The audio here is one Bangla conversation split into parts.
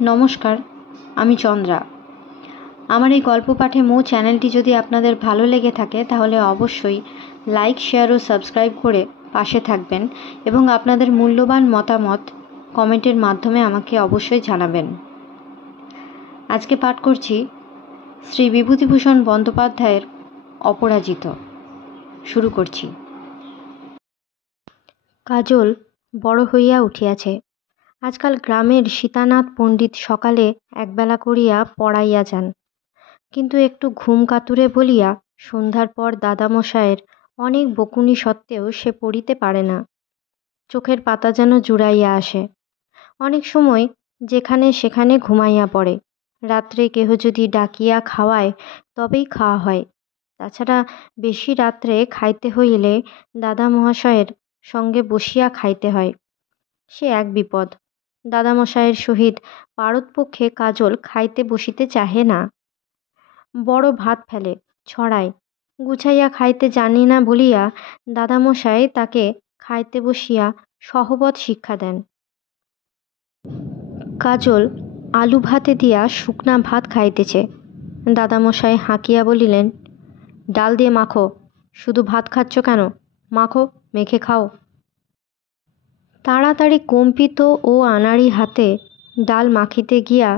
নমস্কার, আমি চন্দ্রা। আমার এই গল্প পাঠে মৌ চ্যানেলটি যদি আপনাদের ভালো লেগে থাকে তাহলে অবশ্যই লাইক, শেয়ার ও সাবস্ক্রাইব করে পাশে থাকবেন এবং আপনাদের মূল্যবান মতামত কমেন্টের মাধ্যমে আমাকে অবশ্যই জানাবেন। আজকে পাঠ করছি শ্রী বিভূতিভূষণ বন্দ্যোপাধ্যায়ের অপরাজিত। শুরু করছি। কাজল বড় হইয়া উঠিয়াছে। আজকাল গ্রামের সীতানাথ পণ্ডিত সকালে একবেলা করিয়া পড়াইয়া যান, কিন্তু একটু ঘুম কাতুরে বলিয়া সন্ধ্যার পর দাদামশায়ের অনেক বকুনি সত্ত্বেও সে পড়িতে পারে না। চোখের পাতা যেন জুড়াইয়া আসে। অনেক সময় যেখানে সেখানে ঘুমাইয়া পড়ে। রাত্রে কেহ যদি ডাকিয়া খাওয়ায় তবেই খাওয়া হয়। তাছাড়া বেশি রাত্রে খাইতে হইলে দাদা মহাশয়ের সঙ্গে বসিয়া খাইতে হয়। সে এক বিপদ। দাদামশায়ের সহিত পারতপক্ষে কাজল খাইতে বসিতে চাহে না। বড় ভাত ফেলে, ছড়ায়, গুছাইয়া খাইতে জানি না বলিয়া দাদামশাই তাকে খাইতে বসিয়া সহবত শিক্ষা দেন। কাজল আলু ভাতে দিয়া শুকনা ভাত খাইতেছে। দাদামশাই হাঁকিয়া বলিলেন, ডাল দিয়ে মাখো, শুধু ভাত খাচ্ছ কেন? মাখো, মেখে খাও। তাড়াতাড়ি কম্পিত ও আনাড়ি হাতে ডাল মাখিতে গিয়া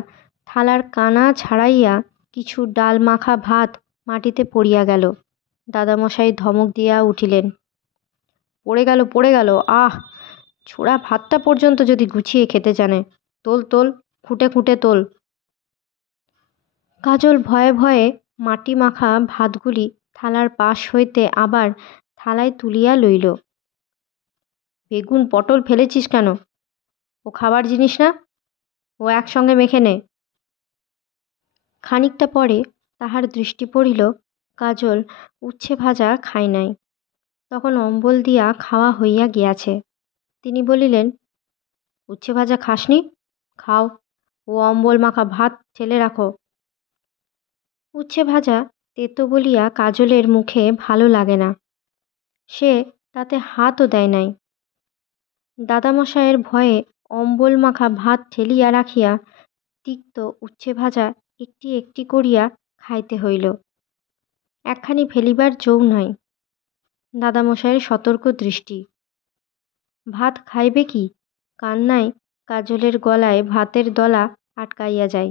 থালার কানা ছাড়াইয়া কিছু ডাল মাখা ভাত মাটিতে পড়িয়া গেল। দাদামশাই ধমক দিয়া উঠিলেন, পড়ে গেল, পড়ে গেল, আহ! ছোড়া ভাতটা পর্যন্ত যদি গুছিয়ে খেতে জানে, তোল তোল, খুঁটে খুঁটে তোল। কাজল ভয়ে ভয়ে মাটি মাখা ভাতগুলি থালার পাশ হইতে আবার থালায় তুলিয়া লইল। বেগুন পটল ফেলেছিস কেন? ও খাবার জিনিস না? ও একসঙ্গে মেখে নে। খানিকটা পরে তাহার দৃষ্টি পড়িল কাজল উচ্ছে ভাজা খায় নাই। তখন অম্বল দিয়া খাওয়া হইয়া গিয়াছে। তিনি বলিলেন, উচ্ছে ভাজা খাসনি? খাও, ও অম্বল মাখা ভাত ছেলে রাখো। উচ্ছে ভাজা তেতো বলিয়া কাজলের মুখে ভালো লাগে না। সে তাতে হাতও দেয় নাই। দাদামশায়ের ভয়ে অম্বল মাখা ভাত ঠেলিয়া রাখিয়া তিক্ত উচ্ছে ভাজা একটি একটি করিয়া খাইতে হইল। একখানি ফেলিবার জো নাই। দাদামশায়ের সতর্ক দৃষ্টি। ভাত খাইবে কি? কান্নায় কাজলের গলায় ভাতের দলা আটকাইয়া যায়।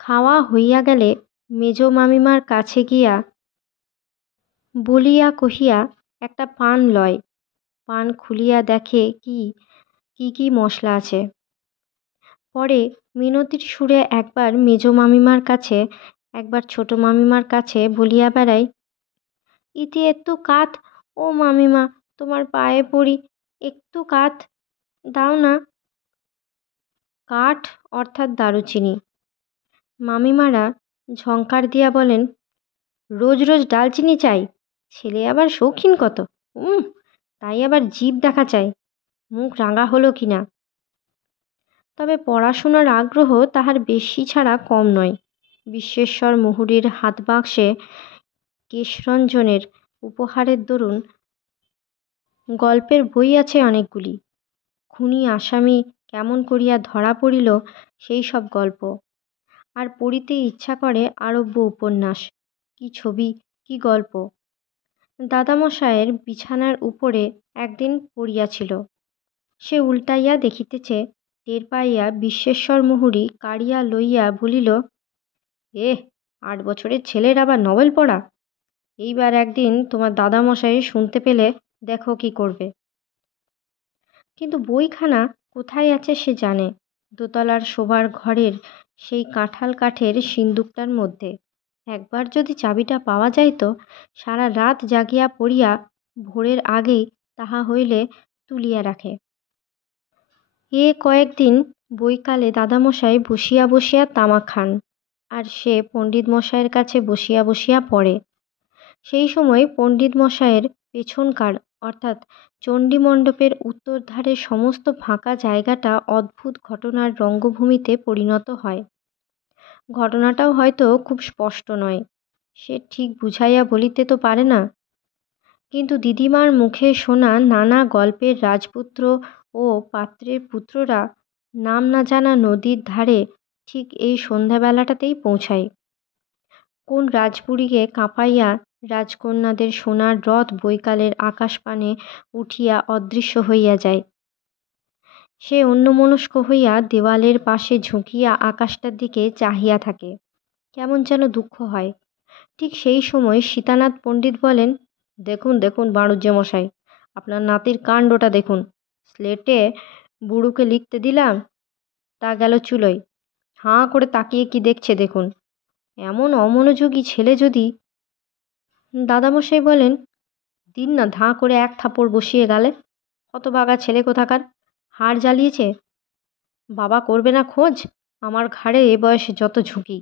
খাওয়া হইয়া গেলে মেজ মামিমার কাছে গিয়া বলিয়া কহিয়া একটা পান লয়। পান খুলিয়া দেখে কি কি মশলা আছে। পরে মিনতির সুরে একবার মেজ মামিমার কাছে, একবার ছোট মামিমার কাছে বলিয়া বেড়ায়, ইতি একটু কাঠ, ও মামিমা, তোমার পায়ে পড়ি, একটু কাঠ দাও না। কাঠ অর্থাৎ দারুচিনি। মামিমারা ঝংকার দিয়া বলেন, রোজ রোজ ডালচিনি চাই? ছেলে আবার শৌখিন কত! তাই আবার জিভ দেখা চাই, মুখ রাঙা হলো কি না। তবে পড়াশোনার আগ্রহ তাহার বেশি ছাড়া কম নয়। বিশ্বেশ্বর মুহুরীর হাত বাক্সে কেশরঞ্জনের উপহারের দরুন গল্পের বই আছে অনেকগুলি। খুনি আসামি কেমন করিয়া ধরা পড়িল সেই সব গল্প। আর পড়িতে ইচ্ছা করে আরব্য উপন্যাস। কি ছবি, কি গল্প! দাদামশায়ের বিছানার উপরে একদিন পড়িয়াছিল। সে উল্টাইয়া দেখিতেছে, টের পাইয়া বিশ্বেশ্বর মুহুরী কাড়িয়া লইয়া বলিল, 8 বছরের ছেলের আবার নভেল পড়া! এইবার একদিন তোমার দাদামশাই শুনতে পেলে দেখো কি করবে। কিন্তু বইখানা কোথায় আছে সে জানে। দোতলার শোবার ঘরের সেই কাঁঠাল কাঠের সিন্দুকটার মধ্যে। একবার যদি চাবিটা পাওয়া যাইত, সারা রাত জাগিয়া পড়িয়া ভোরের আগেই তাহা হইলে তুলিয়া রাখে। কয়েকদিন বৈকালে দাদামশাই বসিয়া বসিয়া তামাক খান, আর সে পণ্ডিতমশায়ের কাছে বসিয়া বসিয়া পড়ে। সেই সময় পণ্ডিতমশায়ের পেছনকার অর্থাৎ চণ্ডীমণ্ডপের উত্তরধারে সমস্ত ফাঁকা জায়গাটা অদ্ভুত ঘটনার রঙ্গভূমিতে পরিণত হয়। ঘটনাটাও হয়তো খুব স্পষ্ট নয়, সে ঠিক বুঝাইয়া বলিতে তো পারে না। কিন্তু দিদিমার মুখে শোনা নানা গল্পের রাজপুত্র ও পাত্রের পুত্ররা নাম না জানা নদীর ধারে ঠিক এই সন্ধ্যাবেলাটাতেই পৌঁছায়। কোন রাজপুরীকে কাঁপাইয়া রাজকন্যাদের সোনার রথ বৈকালের আকাশপানে উঠিয়া অদৃশ্য হইয়া যায়। সে অন্যমনস্ক হইয়া দেওয়ালের পাশে ঝুঁকিয়া আকাশটার দিকে চাহিয়া থাকে। কেমন যেন দুঃখ হয়। ঠিক সেই সময় সীতানাথ পণ্ডিত বলেন, দেখুন দেখুন বাণুজ্যমশাই, আপনার নাতির কাণ্ডটা দেখুন। স্লেটে বুড়োকে লিখতে দিলাম, তা গেল চুলোয়। হাঁ করে তাকিয়ে কি দেখছে দেখুন। এমন অমনোযোগী ছেলে যদি। দাদামশাই বলেন, দিন না ধাঁ করে এক থাপ্পড় বসিয়ে গালে। হতভাগা ছেলে কোথাকার, হাড় জ্বালিয়েছে। বাবা করবে না খোঁজ, আমার ঘাড়ে এ বয়সে যত ঝুঁকি।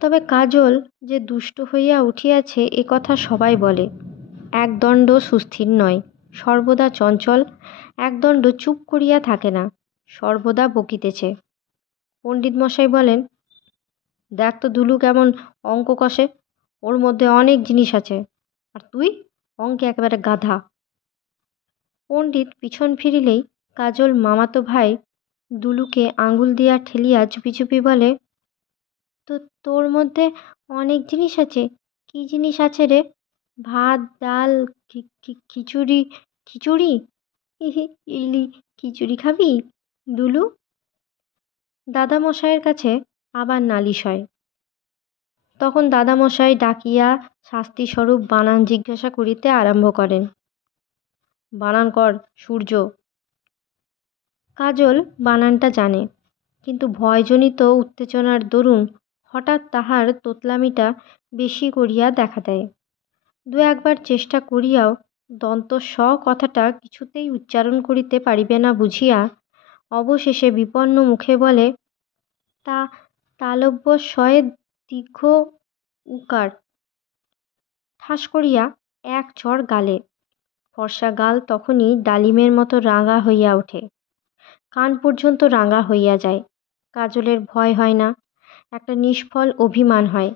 তবে কাজল যে দুষ্ট হইয়া উঠিয়াছে এ কথা সবাই বলে। একদণ্ড সুস্থির নয়, সর্বদা চঞ্চল। একদণ্ড চুপ করিয়া থাকে না, সর্বদা বকিতেছে। পণ্ডিত মশাই বলেন, দেখ তো দুলু কেমন অঙ্ক কষে, ওর মধ্যে অনেক জিনিস আছে, আর তুই অঙ্কে একেবারে গাধা। পণ্ডিত পিছন ফিরিলেই কাজল মামাতো ভাই দুলুকে আঙুল দিয়া ঠেলিয়া চুপি চুপি বলে, তো তোর মধ্যে অনেক জিনিস আছে? কি জিনিস আছে রে? ভাত, ডাল, খিচুড়ি। খিচুড়ি? ইলি, খিচুড়ি খাবি দুলু? দাদামশাইয়ের কাছে আবার নালিশ হয়। তখন দাদামশাই ডাকিয়া শাস্তিস্বরূপ বানান জিজ্ঞাসা করিতে আরম্ভ করেন। বানান কর সূর্য। কাজল বানানটা জানে, কিন্তু ভয়জনিত উত্তেজনার দরুন হঠাৎ তাহার তোতলামিটা বেশি করিয়া দেখা দেয়। দু একবার চেষ্টা করিয়াও দন্ত স কথাটা কিছুতেই উচ্চারণ করিতে পারিবে না বুঝিয়া অবশেষে বিপন্ন মুখে বলে, তা তালব্য শয়ে দীর্ঘ উকার। ঠাস করিয়া এক চড় গালে। ফর্সা গাল তখনই ডালিমের মতো রাঙা হইয়া ওঠে, কান পর্যন্ত রাঙা হইয়া যায়। কাজলের ভয় হয় না, একটা নিষ্ফল অভিমান হয়।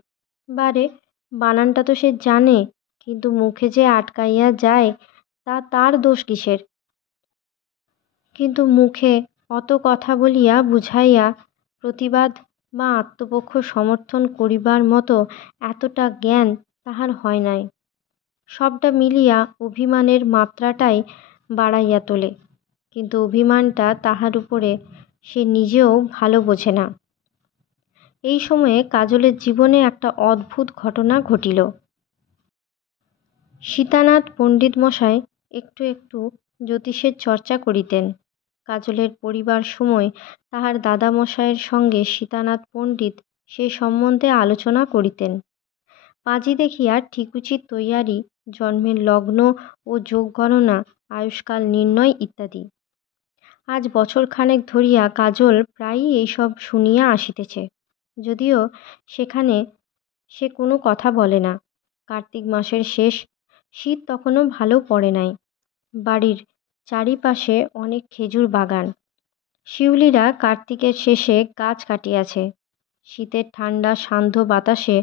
বারে, বানানটা তো সে জানে, কিন্তু মুখে যে আটকাইয়া যায় তা তার দোষ কিসের? কিন্তু মুখে অত কথা বলিয়া বুঝাইয়া প্রতিবাদ বা আত্মপক্ষ সমর্থন করিবার মতো এতটা জ্ঞান তাহার হয় নাই। সবটা মিলিয়া অভিমানের মাত্রাটাই বাড়াইয়া তোলে, কিন্তু অভিমানটা তাহার উপরে সে নিজেও ভালো বোঝে না। এই সময়ে কাজলের জীবনে একটা অদ্ভুত ঘটনা ঘটিল। সীতানাথ পণ্ডিত মশাই একটু একটু জ্যোতিষের চর্চা করিতেন। কাজলের পড়িবার সময় তাহার দাদামশাইয়ের সঙ্গে সীতানাথ পণ্ডিত সে সম্বন্ধে আলোচনা করিতেন। পাঁজি দেখিয়া ঠিকুচি তৈয়ারি, জন্মের লগ্ন ও যোগ গণনা, আয়ুষ্কাল নির্ণয় ইত্যাদি। আজ বছরখানেক ধরিয়া কাজল প্রায়ই এইসব শুনিয়া আসিতেছে, যদিও সেখানে সে কোনো কথা বলে না। কার্তিক মাসের শেষ, শীত তখনও ভালো পড়ে নাই। বাড়ির চারিপাশে অনেক খেজুর বাগান। শিউলিরা কার্তিকের শেষে গাছ কাটিয়াছে। শীতের ঠান্ডা সান্ধ্য বাতাসে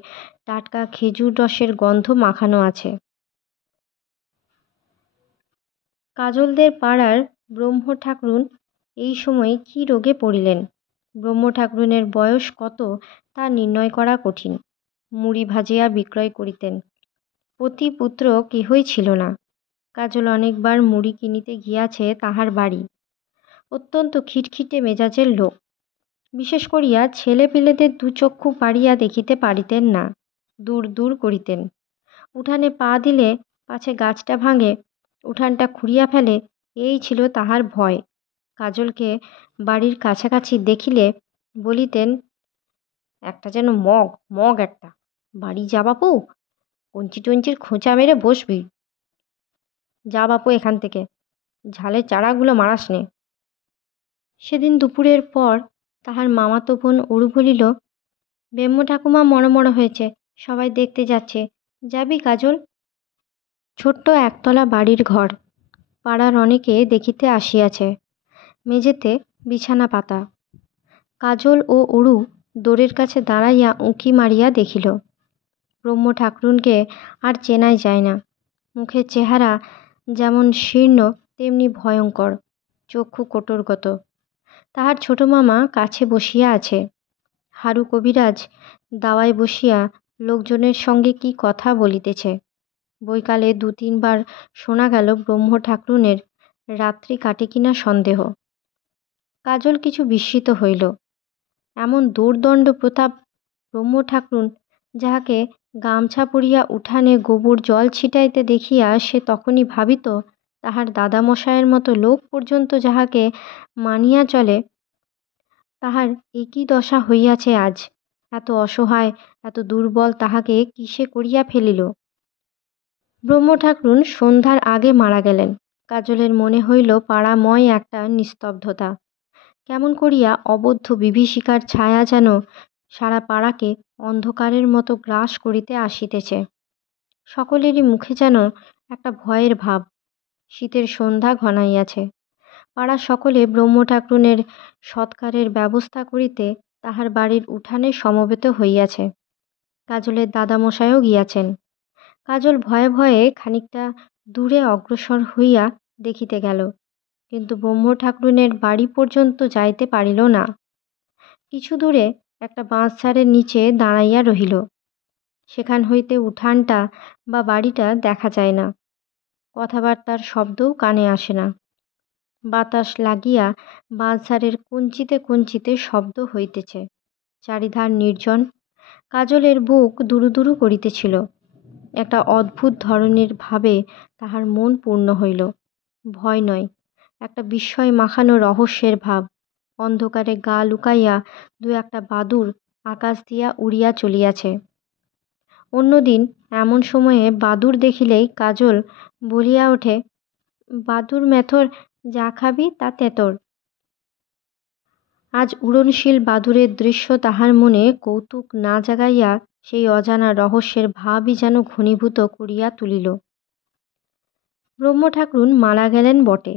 টাটকা খেজুর রসের গন্ধ মাখানো আছে। কাজলদের পাড়ার ব্রহ্ম ঠাকরুন এই সময় কী রোগে পড়িলেন। ব্রহ্ম ঠাকরুনের বয়স কত তা নির্ণয় করা কঠিন। মুড়ি ভাজিয়া বিক্রয় করিতেন। পতি পুত্র কেহই ছিল না। কাজল অনেকবার মুড়ি কিনিতে গিয়াছে তাহার বাড়ি। অত্যন্ত খিটখিটে মেজাজের লোক। বিশেষ করিয়া ছেলে পিলেদের দুচক্ষু পাড়িয়া দেখিতে পারিতেন না, দূর দূর করিতেন। উঠানে পা দিলে পাছে গাছটা ভাঙে, উঠানটা খুঁড়িয়া ফেলে, এই ছিল তাহার ভয়। কাজলকে বাড়ির কাছাকাছি দেখিলে বলিতেন, একটা যেন মগ মগ একটা, বাড়ি যা বাপু, কঞ্চি টঞ্চির খোঁচা মেরে বসবি। যা বাপু এখান থেকে, ঝালের চারাগুলো মারাস নে। সেদিন দুপুরের পর তাহার মামাতো বোন অরু বলিল, ব্রহ্ম ঠাকুমা মরমর হয়েছে, সবাই দেখতে যাচ্ছে, যাবি কাজল? ছোট্ট একতলা বাড়ির ঘর। পাড়ার অনেকে দেখিতে আসিয়াছে। মেঝেতে বিছানা পাতা। কাজল ও অরু দোরের কাছে দাঁড়াইয়া উঁকি মারিয়া দেখিল। ব্রহ্ম ঠাকরুনকে আর চেনাই যায় না। মুখের চেহারা যেমন শীর্ণ তেমনি ভয়ঙ্কর। চক্ষু কোটরগত। তাহার ছোট মামা কাছে বসিয়া আছে। হারু কবিরাজ দাওয়ায় বসিয়া লোকজনের সঙ্গে কি কথা বলিতেছে। বৈকালে 2-3 বার শোনা গেল ব্রহ্ম ঠাকরুনের রাত্রি কাটে কিনা সন্দেহ। কাজল কিছু বিস্মিত হইল। এমন দুর্দণ্ড প্রতাপ ব্রহ্ম ঠাকরুন, যাহাকে গামছা পরিয়া উঠানে গোবর জল ছিটাইতে দেখিয়া সে তখনই ভাবিত তাহার দাদামশায়ের মতো লোক পর্যন্ত যাহাকে মানিয়া চলে, তাহার একই দশা হইয়াছে আজ। এত অসহায়, এত দুর্বল তাহাকে কিসে করিয়া ফেলিল। ব্রহ্ম ঠাকরুন সন্ধ্যার আগে মারা গেলেন। কাজলের মনে হইল পাড়াময় একটা নিস্তব্ধতা। কেমন করিয়া অবদ্ধ বিভীষিকার ছায়া যেন সারা পাড়াকে অন্ধকারের মতো গ্রাস করিতে আসিতেছে। সকলেরই মুখে যেন একটা ভয়ের ভাব। শীতের সন্ধ্যা ঘনাইয়াছে। পাড়ার সকলে ব্রহ্ম ঠাকরুনের সৎকারের ব্যবস্থা করিতে তাহার বাড়ির উঠানে সমবেত হইয়াছে। কাজলের দাদামশাইও গিয়াছেন। কাজল ভয়ে ভয়ে খানিকটা দূরে অগ্রসর হইয়া দেখিতে গেল, কিন্তু ব্রহ্ম ঠাকরুনের বাড়ি পর্যন্ত যাইতে পারিল না। কিছু দূরে একটা বাঁশঝাড়ের নিচে দাঁড়াইয়া রহিল। সেখান হইতে উঠানটা বা বাড়িটা দেখা যায় না। কথাবার্তার শব্দও কানে আসে না। বাতাস লাগিয়া বাঁশঝাড়ের কঞ্চিতে কঞ্চিতে শব্দ হইতেছে। চারিধার নির্জন। কাজলের বুক দুরু দুরু করিতেছিল। একটা অদ্ভুত ধরনের ভাবে তাহার মন পূর্ণ হইল। ভয় নয়, একটা বিস্ময় মাখানো রহস্যের ভাব। অন্ধকারে গা লুকাইয়া 2-1টা বাদুড় আকাশ দিয়া উড়িয়া চলিয়াছে। অন্যদিন এমন সময়ে বাদুড় দেখিলেই কাজল বলিয়া ওঠে, বাদুড় মেথর, যা খাবি তা তেতর। আজ উড়নশীল বাদুড়ের দৃশ্য তাহার মনে কৌতুক না জাগাইয়া সেই অজানা রহস্যের ভাবই যেন ঘনীভূত করিয়া তুলিল। ব্রহ্ম ঠাকরুন মারা গেলেন বটে,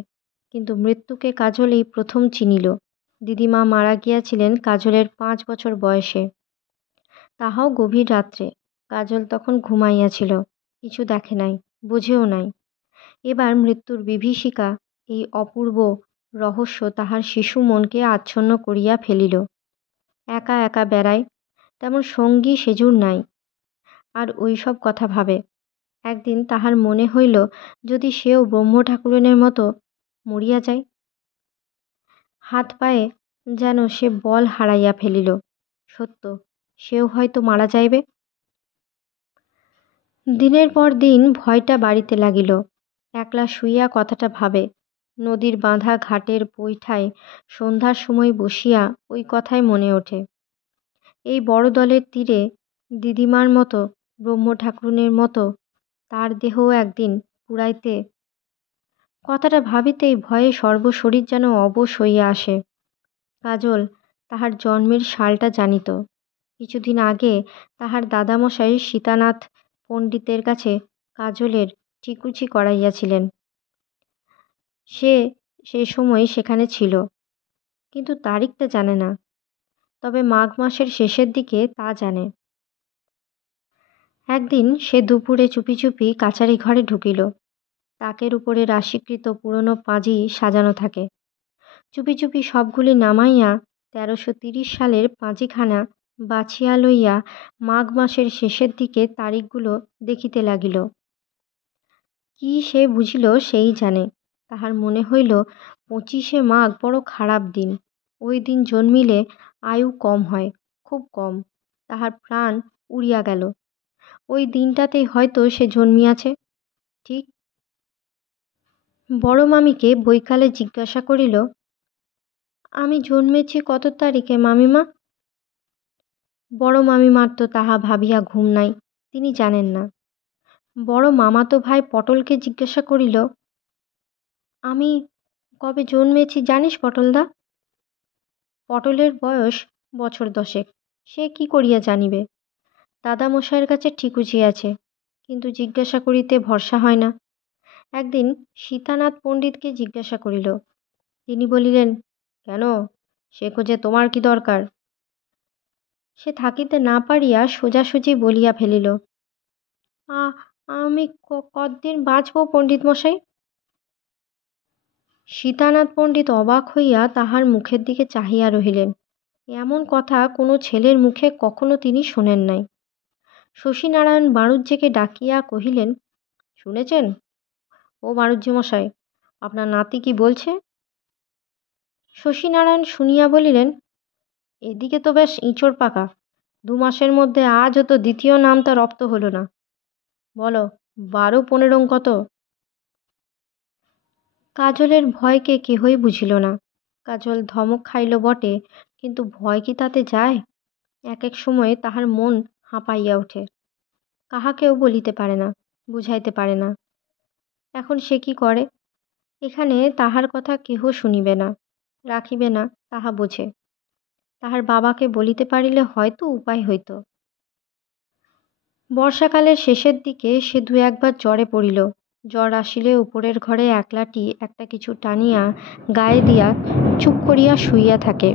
কিন্তু মৃত্যুকে কাজল এই প্রথম চিনিল। দিদিমা মারা গিয়াছিলেন কাজলের 5 বছর বয়সে, তাহাও গভীর রাত্রে। কাজল তখন ঘুমাইয়াছিল, কিছু দেখে নাই, বুঝেও নাই। এবার মৃত্যুর বিভীষিকা, এই অপূর্ব রহস্য তাহার শিশু মনকে আচ্ছন্ন করিয়া ফেলিল। একা একা বেড়ায়, তেমন সঙ্গী সেজুর নাই। আর ওই সব কথা ভাবে। একদিন তাহার মনে হইল যদি সেও ব্রহ্ম ঠাকুরনের মতো মরিয়া যায়। হাত পায়ে যেন সে বল হারাইয়া ফেলিল। সত্য, সেও হয়তো মারা যাইবে। দিনের পর দিন ভয়টা বাড়িতে লাগিল। একলা শুইয়া কথাটা ভাবে। নদীর বাঁধা ঘাটের বৈঠায় সন্ধ্যার সময় বসিয়া ওই কথাই মনে ওঠে। এই বড় দলের তীরে দিদিমার মতো, ব্রহ্ম ঠাকুরনের মতো তার দেহও একদিন পুড়াইতে। কথাটা ভাবিতেই ভয়ে সর্বশরীর যেন অবশ হইয়া আসে। কাজল তাহার জন্মের সালটা জানিত। কিছুদিন আগে তাহার দাদামশাই সীতানাথ পণ্ডিতের কাছে কাজলের ঠিকুচি করাইয়াছিলেন। সে সেই সময় সেখানে ছিল, কিন্তু তারিখটা জানে না। তবে মাঘ মাসের শেষের দিকে তা জানে। একদিন সে দুপুরে চুপি চুপি কাচারি ঘরে ঢুকিল। তাকের উপরে রাশিকৃত পুরনো পাঁজি সাজানো থাকে। চুপি চুপি সবগুলি নামাইয়া 1330 সালের পাঁজিখানা বাছিয়া লইয়া মাঘ মাসের শেষের দিকে তারিখগুলো দেখিতে লাগিল। কি সে বুঝিল সেই জানে। তাহার মনে হইল 25শে মাঘ বড় খারাপ দিন। ওই দিন জন্মিলে আয়ু কম হয়, খুব কম। তাহার প্রাণ উড়িয়া গেল। ওই দিনটাতেই হয়তো সে জন্মিয়াছে। ঠিক। বড় মামিকে বৈকালে জিজ্ঞাসা করিল, আমি জন্মেছি কত তারিখে মামিমা? বড় মামিমার তো তাহা ভাবিয়া ঘুম নাই, তিনি জানেন না। বড় মামাতো ভাই পটলকে জিজ্ঞাসা করিল, আমি কবে জন্মেছি জানিস পটলদা? পটলের বয়স বছর 10, সে কি করিয়া জানিবে? দাদামশাইয়ের কাছে ঠিকুচি আছে, কিন্তু জিজ্ঞাসা করিতে ভরসা হয় না। একদিন সীতানাথ পণ্ডিতকে জিজ্ঞাসা করিল। তিনি বলিলেন, কেন, সে খোঁজে তোমার কি দরকার? সে থাকিতে না পারিয়া সোজাসুজি বলিয়া ফেলিল, আমি কতদিন বাঁচব পণ্ডিত মশাই? সীতানাথ পণ্ডিত অবাক হইয়া তাহার মুখের দিকে চাহিয়া রহিলেন। এমন কথা কোনো ছেলের মুখে কখনো তিনি শোনেন নাই। শশীনারায়ণ বাড়ুজ্যেকে ডাকিয়া কহিলেন, শুনেছেন? ও বাড়ুজ্যে মশাই, আপনার নাতি কি বলছে? শশীনারায়ণ শুনিয়া বলিলেন, এদিকে তো বেশ ইঁচড় পাকা, 2 মাসের মধ্যে আজও তো দ্বিতীয় নামটা রপ্ত হলো না। বলো, 12-15 কত? কাজলের ভয়কে কেহই বুঝিল না। কাজল ধমক খাইল বটে, কিন্তু ভয় কি তাতে যায়? এক এক সময়ে তাহার মন হাঁপাইয়া ওঠে, কাহাকেও বলিতে পারে না, বুঝাইতে পারে না। এখন সে কি করে? এখানে তাহার কথা কেহ শুনিবে না, রাখিবে না, তাহা বোঝে। তাহার বাবাকে বলিতে পারিলে হয়তো উপায় হইত। বর্ষাকালের শেষের দিকে সে 2-1 বার জ্বরে পড়িল। জ্বর আসিলে উপরের ঘরে একলাটি একটা কিছু টানিয়া গায়ে দিয়া চুপ করিয়া শুইয়া থাকে।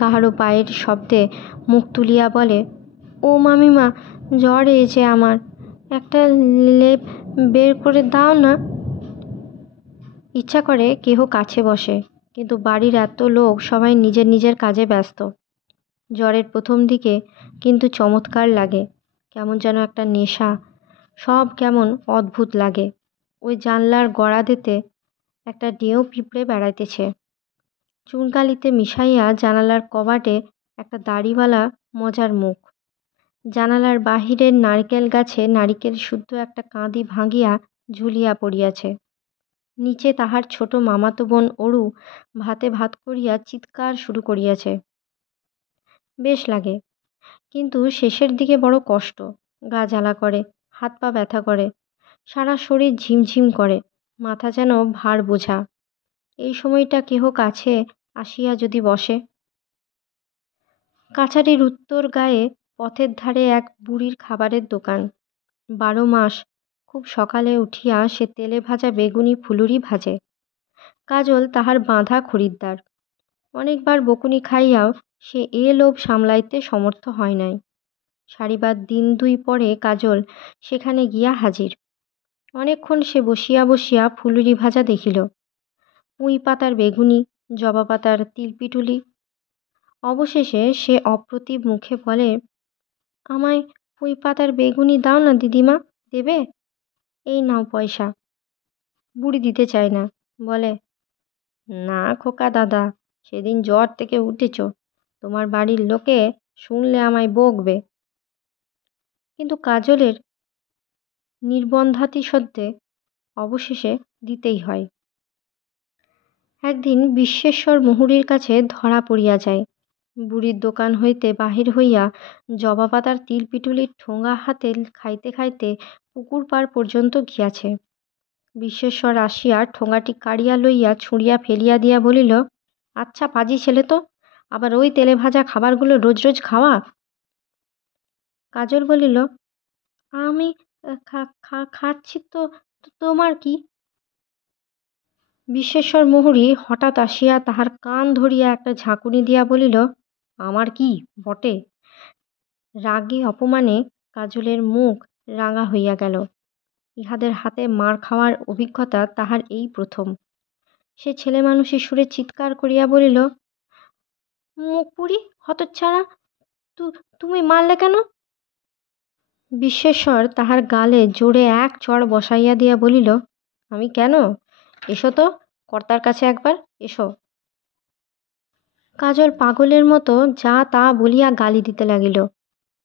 কাহারও পায়ের শব্দে মুখ তুলিয়া বলে, ও মামিমা, জ্বর এসে আমার, একটা লেপ বের করে দাও না। ইচ্ছা করে কেহ কাছে বসে, কিন্তু বাড়ির এত লোক সবাই নিজের নিজের কাজে ব্যস্ত। জ্বরের প্রথম দিকে কিন্তু চমৎকার লাগে, কেমন যেন একটা নেশা, সব কেমন অদ্ভুত লাগে। ওই জানলার গড়াদেতে একটা ডেউ পিঁপড়ে বেড়াইতেছে। চুনকালিতে মিশাইয়া জানালার কবাটে একটা দাড়িওয়ালা মজার মুখ। জানালার বাহিরের নারকেল গাছে নারিকেল শুদ্ধ একটা কাঁদি ভাঙিয়া ঝুলিয়া পড়িয়াছে। নিচে তাহার ছোট মামাতো বোন অরু ভাতে ভাত করিয়া চিৎকার শুরু করিয়াছে। বেশ লাগে, কিন্তু শেষের দিকে বড় কষ্ট, গা জ্বালা করে, হাত পা ব্যথা করে, সারা শরীর ঝিমঝিম করে, মাথা যেন ভার বোঝা। এই সময়টা কেহ কাছে আসিয়া যদি বসে। কাছারির উত্তর গায়ে পথের ধারে এক বুড়ির খাবারের দোকান। 12 মাস খুব সকালে উঠিয়া সে তেলে ভাজা বেগুনি ফুলুরি ভাজে। কাজল তাহার বাঁধা খরিদ্দার। অনেকবার বকুনি খাইয়াও সে এ লোভ সামলাইতে সমর্থ হয় নাই। সারিবার 2 দিন পরে কাজল সেখানে গিয়া হাজির। অনেকক্ষণ সে বসিয়া বসিয়া ফুলুরি ভাজা দেখিল, পুঁই পাতার বেগুনি, জবা পাতার তিলপিটুলি। অবশেষে সে অপ্রতিভ মুখে বলে, আমায় পুঁই পাতার বেগুনি দাও না দিদিমা, দেবে? এই নাও পয়সা। বুড়ি দিতে চায় না, বলে, না খোকা দাদা, সেদিন জ্বর থেকে উঠেছ, তোমার বাড়ির লোকে শুনলে আমায় বকবে। কিন্তু কাজলের নির্বন্ধাতিশয্যে অবশেষে দিতেই হয়। একদিন বিশ্বেশ্বর মুহুরীর কাছে ধরা পড়িয়া যায়। বুড়ির দোকান হইতে বাহির হইয়া জবা পাতার তিলপিটুলির ঠোঙা হাতে খাইতে খাইতে পুকুর পাড় পর্যন্ত গিয়াছে। বিশ্বেশ্বর আসিয়া ঠোঙাটি কাড়িয়া লইয়া ছুঁড়িয়া ফেলিয়া দিয়া বলিল, আচ্ছা পাজি ছেলে তো, আবার ওই তেলে ভাজা খাবারগুলো রোজ রোজ খাওয়া। কাজল বলিল, আমি খাচ্ছি তো, তোমার কি? বিশ্বেশ্বর মুহুরী হঠাৎ আসিয়া তাহার কান ধরিয়া একটা ঝাঁকুনি দিয়া বলিল, আমার কি বটে? রাগে অপমানে কাজলের মুখ রাঙা হইয়া গেল। ইহাদের হাতে মার খাওয়ার অভিজ্ঞতা তাহার এই প্রথম। সে ছেলেমানুষি সুরে চিৎকার করিয়া বলিল, মুখ পুরি হতচ্ছাড়া, তুমি মারলে কেন? বিশ্বেশ্বর তাহার গালে জোরে এক চড় বসাইয়া দিয়া বলিল, আমি কেন? এসো তো কর্তার কাছে একবার, এসো। কাজল পাগলের মতো যা তা বলিয়া গালি দিতে লাগিল।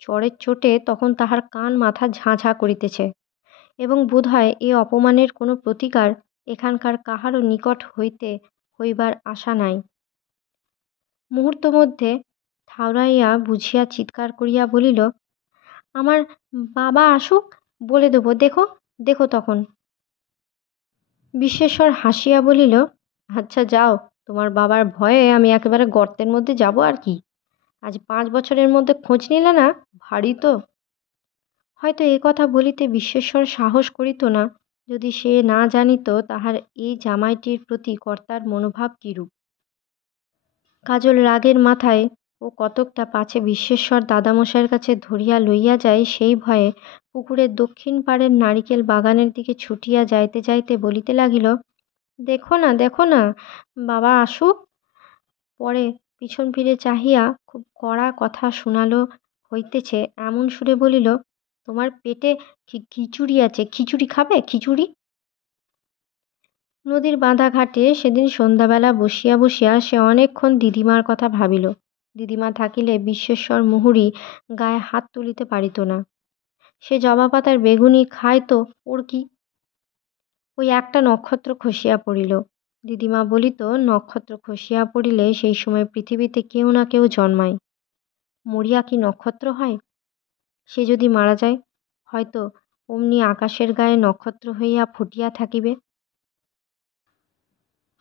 চড়ের চোটে তখন তাহার কান মাথা ঝাঁ ঝাঁ করিতেছে, এবং বোধহয় এ অপমানের কোনো প্রতিকার এখানকার কাহারও নিকট হইতে হইবার আশা নাই। মুহূর্ত মধ্যে ঠাউরাইয়া বুঝিয়া চিৎকার করিয়া বলিল, আমার বাবা আসুক, বলে দেব, দেখো দেখো তখন। বিশ্বেশ্বর হাসিয়া বলিল, আচ্ছা যাও, তোমার বাবার ভয়ে আমি একেবারে গর্তের মধ্যে যাব আর কি। আজ 5 বছরের মধ্যে খোঁজ নিলে না, ভারী তো। হয়তো এ কথা বলিতে বিশ্বেশ্বর সাহস করিত না, যদি সে না জানিত তাহার এই জামাইটির প্রতি কর্তার মনোভাব কিরূপ। কাজল রাগের মাথায় ও কতকটা পাছে বিশ্বেশ্বর দাদামশাইয়ের কাছে ধরিয়া লইয়া যায় সেই ভয়ে পুকুরের দক্ষিণ পাড়ের নারিকেল বাগানের দিকে ছুটিয়া যাইতে যাইতে বলিতে লাগিল, দেখো না, দেখো না, বাবা আসুক। পরে পিছন ফিরে চাহিয়া খুব কড়া কথা শুনালো হইতেছে এমন সুরে বলিল, তোমার পেটে খিচুড়ি আছে, খিচুড়ি খাবে, খিচুড়ি? নদীর বাঁধা ঘাটে সেদিন সন্ধ্যাবেলা বসিয়া বসিয়া সে অনেকক্ষণ দিদিমার কথা ভাবিল। দিদিমা থাকিলে বিশ্বেশ্বর মুহুরী গায়ে হাত তুলিতে পারিত না। সে জবা পাতার বেগুনি খায় তো ওর কি? ওই একটা নক্ষত্র খসিয়া পড়িল। দিদিমা বলিত, নক্ষত্র খসিয়া পড়িলে সেই সময় পৃথিবীতে কেউ না কেউ জন্মায়। মরিয়া কি নক্ষত্র হয়? সে যদি মারা যায়, হয়তো অমনি আকাশের গায়ে নক্ষত্র হইয়া ফুটিয়া থাকিবে।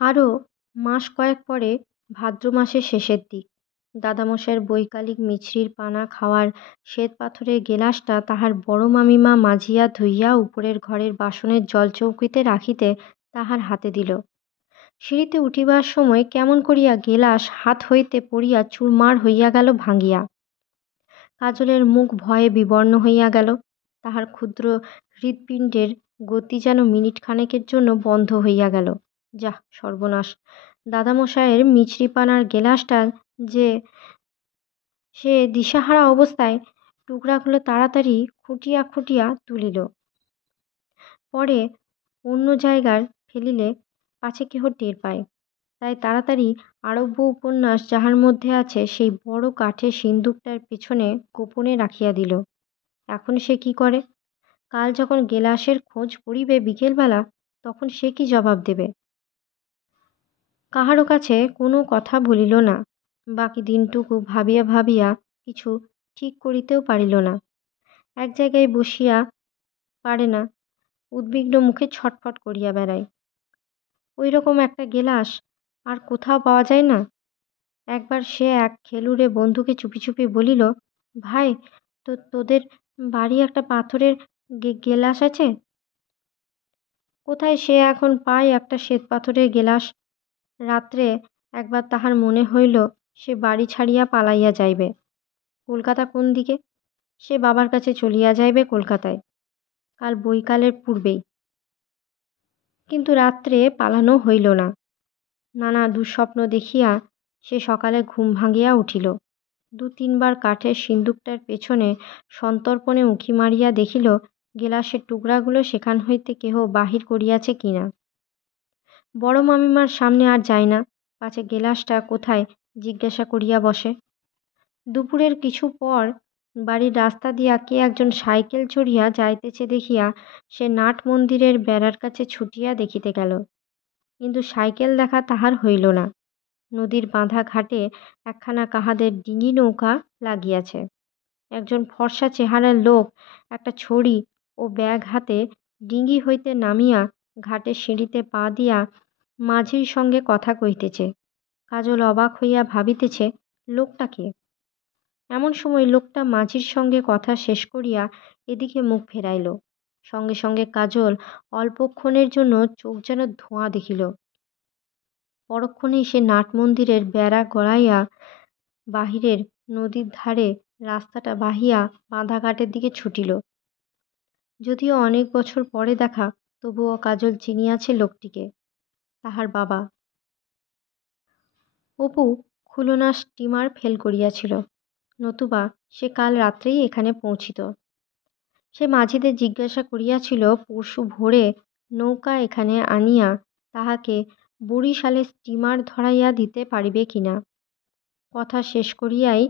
আরও মাস কয়েক পরে, ভাদ্র মাসের শেষের দিক, দাদামশাইয়ের বৈকালিক মিছরির পানা খাওয়ার শ্বেতপাথরের গেলাসটা তাহার বড় মামিমা মাজিয়া ধুইয়া উপরের ঘরের বাসনের জলচৌকিতে রাখিতে তাহার হাতে দিল। সিঁড়িতে উঠিবার সময় কেমন করিয়া গেলাস হাত হইতে পড়িয়া চুরমার হইয়া গেল ভাঙিয়া। কাজলের মুখ ভয়ে বিবর্ণ হইয়া গেল। তাহার ক্ষুদ্র হৃৎপিণ্ডের গতি যেন মিনিট খানেকের জন্য বন্ধ হইয়া গেল। যাহ সর্বনাশ! দাদামশায়ের মিছরিপানার গেলাসটা যে সে দিশাহারা অবস্থায় টুকরাগুলো তাড়াতাড়ি খুঁটিয়া খুঁটিয়া তুলিল। পরে অন্য জায়গার ফেলিলে পাছে কেহ টের পায়, তাই তাড়াতাড়ি আরব্য উপন্যাস যাহার মধ্যে আছে সেই বড় কাঠের সিন্দুকটার পেছনে গোপনে রাখিয়া দিল। এখন সে কি করে? কাল যখন গেলাসের খোঁজ পড়িবে বিকেলবেলা, তখন সে কি জবাব দেবে? কাহারও কাছে কোনো কথা বলিল না। বাকি দিনটুকু ভাবিয়া ভাবিয়া কিছু ঠিক করিতেও পারিল না। এক জায়গায় বসিয়া পারে না, উদ্বিগ্ন মুখে ছটফট করিয়া বেড়ায়। ওই রকম একটা গেলাস আর কোথাও পাওয়া যায় না। একবার সে এক খেলুড়ে বন্ধুকে চুপি চুপি বলিল, ভাই, তোদের বাড়ি একটা পাথরের গেলাস আছে? কোথায় সে এখন পায় একটা শ্বেতপাথরের গেলাস? রাত্রে একবার তাহার মনে হইল সে বাড়ি ছাড়িয়া পালাইয়া যাইবে। কলকাতা কোন দিকে? সে বাবার কাছে চলিয়া যাইবে কলকাতায়, কাল বৈকালের পূর্বেই। কিন্তু রাত্রে পালানো হইল না। নানা দুঃস্বপ্ন দেখিয়া সে সকালে ঘুম ভাঙিয়া উঠিল। দু তিনবার কাঠের সিন্দুকটার পেছনে সন্তর্পণে উঁকি মারিয়া দেখিল গেলাসের টুকরাগুলো সেখান হইতে কেহ বাহির করিয়াছে কিনা। বড় মামিমার সামনে আর যায় না, পাছে গেলাসটা কোথায় জিজ্ঞাসা করিয়া বসে। দুপুরের কিছু পর বাড়ির রাস্তা দিয়া কে একজন সাইকেল চড়িয়া যাইতেছে দেখিয়া সে নাট মন্দিরের বেড়ার কাছে ছুটিয়া দেখিতে গেল। কিন্তু সাইকেল দেখা তাহার হইল না। নদীর বাঁধা ঘাটে একখানা কাহাদের ডিঙি নৌকা লাগিয়াছে। একজন ফর্সা চেহারার লোক একটা ছড়ি ও ব্যাগ হাতে ডিঙি হইতে নামিয়া ঘাটের সিঁড়িতে পা দিয়া মাঝির সঙ্গে কথা কহিতেছে। কাজল অবাক হইয়া ভাবিতেছে, লোকটা কে? এমন সময় লোকটা মাঝির সঙ্গে কথা শেষ করিয়া এদিকে মুখ ফেরাইল। সঙ্গে সঙ্গে কাজল অল্পক্ষণের জন্য চোখ যেন ধোঁয়া দেখিল। পরক্ষণেই সে নাট মন্দিরের বেড়া গড়াইয়া বাহিরের নদীর ধারে রাস্তাটা বাহিয়া বাঁধা ঘাটের দিকে ছুটিল। যদিও অনেক বছর পরে দেখা, তবুও কাজল চিনিয়াছে লোকটিকে, তাহার বাবা। অপু খুলনা স্টিমার ফেল করিয়াছিল, নতুবা সে কাল রাত্রেই এখানে পৌঁছিত। সে মাঝিদের জিজ্ঞাসা করিয়াছিল পরশু ভোরে নৌকা এখানে আনিয়া তাহাকে বরিশালে স্টিমার ধরাইয়া দিতে পারিবে কিনা। কথা শেষ করিয়াই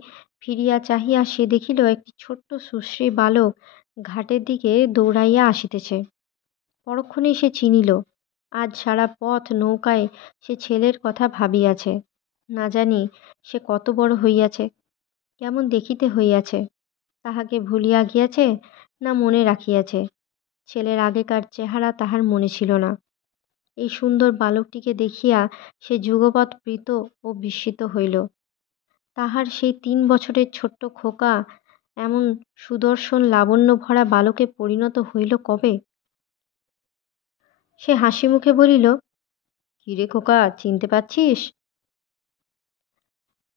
ফিরিয়া চাহিয়া সে দেখিল একটি ছোট্ট সুশ্রী বালক ঘাটের দিকে দৌড়াইয়া আসিতেছে। পরক্ষণেই সে চিনিল, আজ সারা পথ নৌকায় সে ছেলের কথা ভাবিয়াছে। না জানি সে কত বড় হইয়াছে, কেমন দেখিতে হইয়াছে, তাহাকে ভুলিয়া গিয়াছে না মনে রাখিয়াছে। ছেলের আগেকার চেহারা তাহার মনে ছিল না। এই সুন্দর বালকটিকে দেখিয়া সে যুগপৎ প্রীত ও বিস্মিত হইল। তাহার সেই ৩ বছরের ছোট্ট খোকা এমন সুদর্শন লাবণ্য ভরা বালকে পরিণত হইল কবে? সে হাসি মুখে বলিল, কিরে খোকা, চিনতে পাচ্ছিস?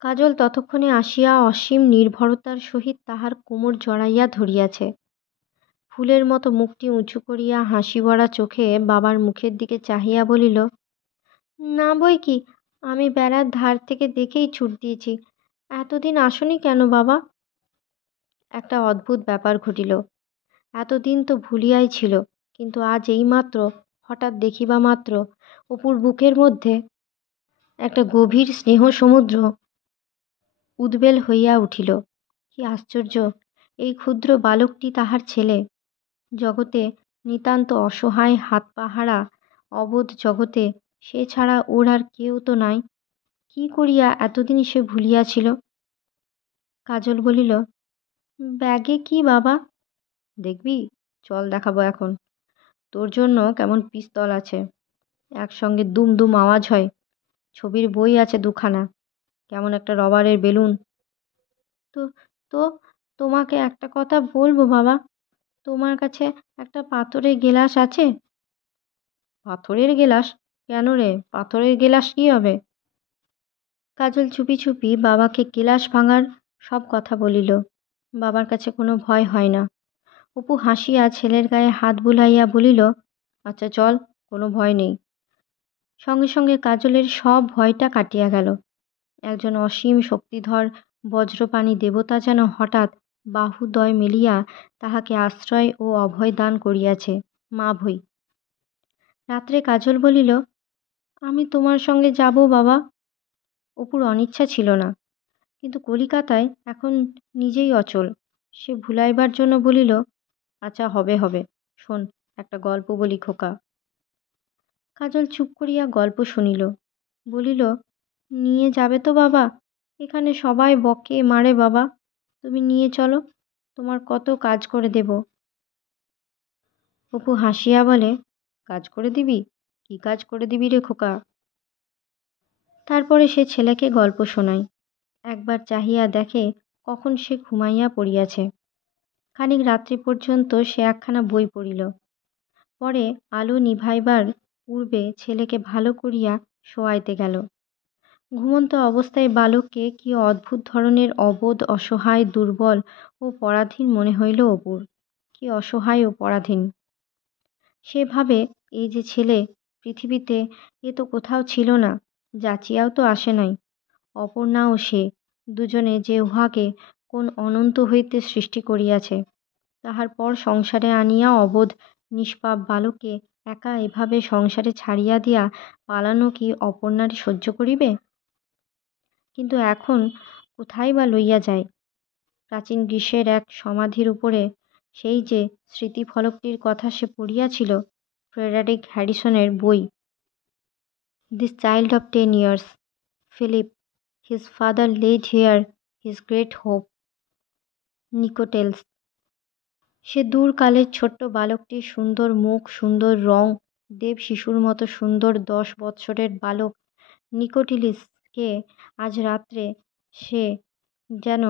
কাজল ততক্ষণে আসিয়া অসীম নির্ভরতার সহিত তাহার কোমর জড়াইয়া ধরিয়াছে। ফুলের মতো মুখটি উঁচু করিয়া হাসি ভরা চোখে বাবার মুখের দিকে চাহিয়া বলিল, না বই কি, আমি বেড়ার ধার থেকে দেখেই ছুট দিয়েছি। এতদিন আসনি কেন বাবা? একটা অদ্ভুত ব্যাপার ঘটিল। এতদিন তো ভুলিয়াই ছিল, কিন্তু আজ এইমাত্র হঠাৎ দেখিবা মাত্র অপুর বুকের মধ্যে একটা গভীর স্নেহ সমুদ্র উদ্বেল হইয়া উঠিল। কি আশ্চর্য! এই ক্ষুদ্র বালকটি তাহার ছেলে। জগতে নিতান্ত অসহায় হাতপাহারা অবোধ জগতে সে ছাড়া ওর আর কেউ তো নাই। কি করিয়া এতদিন সে ভুলিয়াছিল? কাজল বলিল, ব্যাগে কি বাবা? দেখবি, চল দেখাবো এখন। তোর জন্য কেমন পিস্তল আছে, একসঙ্গে দুম দুম আওয়াজ হয়। ছবির বই আছে দুখানা, কেমন একটা রবারের বেলুন। তো তো তোমাকে একটা কথা বলবো বাবা, তোমার কাছে একটা পাথরের গেলাস আছে? পাথরের গেলাস? কেন রে, পাথরের গেলাস কি হবে? কাজল চুপি চুপি বাবাকে গেলাস ভাঙার সব কথা বলিল। বাবার কাছে কোনো ভয় হয় না। অপু হাসিয়া ছেলের গায়ে হাত বুলাইয়া বলিল, আচ্ছা চল, কোনো ভয় নেই। সঙ্গে সঙ্গে কাজলের সব ভয়টা কাটিয়া গেল। একজন অসীম শক্তিধর বজ্রপাণি দেবতা যেন হঠাৎ বাহুদয় মেলিয়া তাহাকে আশ্রয় ও অভয় দান করিয়াছে। মা ভই। রাত্রে কাজল বলিল, আমি তোমার সঙ্গে যাব বাবা। অপুর অনিচ্ছা ছিল না, কিন্তু কলিকাতায় এখন নিজেই অচল। সে ভুলাইবার জন্য বলিল, আচ্ছা হবে হবে, শোন একটা গল্প বলি খোকা। কাজল চুপ করিয়া গল্প শুনিল। বলিল, নিয়ে যাবে তো বাবা? এখানে সবাই বকে মারে বাবা, তুমি নিয়ে চলো, তোমার কত কাজ করে দেব। অপু হাসিয়া বলে, কাজ করে দিবি? কি কাজ করে দিবি রে খোকা? তারপরে সে ছেলেকে গল্প শোনায়। একবার চাহিয়া দেখে কখন সে ঘুমাইয়া পড়িয়াছে। খানিক রাত্রি পর্যন্ত সে একখানা বই পড়িল। পরে আলো নিভাইবার পূর্বে ছেলেকে ভালো করিয়া শোয়াইতে গেল। ঘুমন্ত অবস্থায় বালককে কি অদ্ভুত ধরনের অবোধ, অসহায়, দুর্বল ও পরাধীন মনে হইল অপুর। কি অসহায় ও পরাধীন! সে ভাবে, এই যে ছেলে, পৃথিবীতে এ তো কোথাও ছিল না, যাচিয়াও তো আসে নাই। অপর্ণা ও সে দুজনে যে উহাকে কোন অনন্ত হইতে সৃষ্টি করিয়াছে, তাহার পর সংসারে আনিয়া অবোধ নিষ্পাপ বালককে একা এভাবে সংসারে ছাড়িয়া দিয়া পালানো কি অপর্ণারই সহ্য করিবে? কিন্তু এখন কোথায় বা লইয়া যায়? প্রাচীন গ্রীষ্মের এক সমাধির উপরে সেই যে স্মৃতিফলকটির কথা সে পড়িয়াছিল, ফ্রেডারিক হ্যারিসনের বই, this child of 10 years, Philip, his father laid here his great hope, নিকোটেলস। সে দূরকালের ছোট্ট বালকটির সুন্দর মুখ, সুন্দর রং, দেব শিশুর মতো সুন্দর 10 বৎসরের বালক নিকোটিলিসকে আজ রাত্রে সে যেন